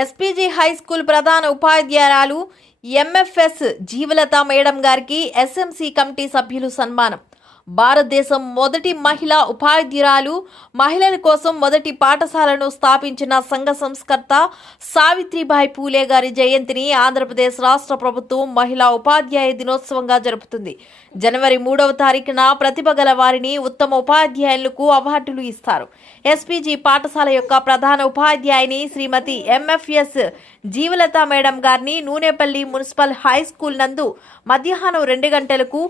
SPG high school ప్రధాన ఉపాధ్యాయురాలు MFS Jeevalatha madam గారికి ఎస్ఎంసీ కమిటీ సభ్యులు సన్మానం. భారతదేశం మొదటి మహిళా ఉపాధ్యురాలు మహిళల కోసం మొదటి పాఠశాలను స్థాపించిన సంఘ సంస్కర్త సావిత్రిబాయి పూలే గారి జయంతిని ఆంధ్రప్రదేశ్ రాష్ట్ర ప్రభుత్వం మహిళా ఉపాధ్యాయ దినోత్సవంగా జరుపుతుంది. జనవరి మూడవ తారీఖున ప్రతిభ గల వారిని ఉత్తమ ఉపాధ్యాయులకు అవార్డులు ఇస్తారు. ఎస్పీజీ పాఠశాల యొక్క ప్రధాన ఉపాధ్యాయుని శ్రీమతి ఎంఎఫ్ఎస్ జీవలత మేడం గారిని నూనెపల్లి మున్సిపల్ హై స్కూల్ నందు మధ్యాహ్నం రెండు గంటలకు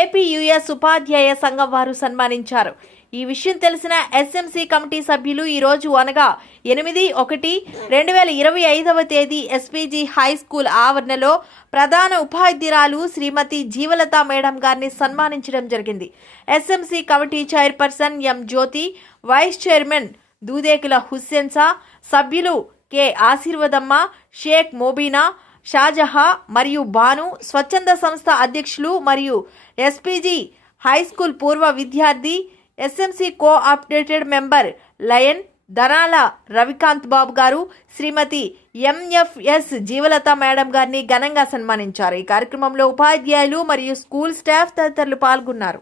ఏపీయుఎస్ ఉపాధ్యాయ సంఘం వారు సన్మానించారు. ఈ విషయం తెలిసిన ఎస్ఎంసీ కమిటీ సభ్యులు ఈ రోజు అనగా ఎనిమిది ఒకటి రెండు వేల ఇరవై ఐదవ తేదీ ఎస్పీజీ హై స్కూల్ ఆవరణలో ప్రధాన ఉపాధ్యురాలు శ్రీమతి జీవలత మేడం గారిని సన్మానించడం జరిగింది. SMC committee chairperson M Jyothi vice chairman Dudekula Hussain సా సభ్యులు కె ఆశీర్వదమ్మ షేక్ మోబీనా షాజహా మరియు బాను స్వచ్ఛంద సంస్థ అధ్యక్షులు మరియు ఎస్పీజీ హై స్కూల్ పూర్వ విద్యార్థి SMC co member lion Dhanala Ravikanth Babu గారు శ్రీమతి ఎంఎఫ్ఎస్ జీవలత మేడం గారిని ఘనంగా సన్మానించారు. ఈ కార్యక్రమంలో ఉపాధ్యాయులు మరియు స్కూల్ స్టాఫ్ తదితరులు పాల్గొన్నారు.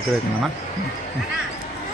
桜井君だな。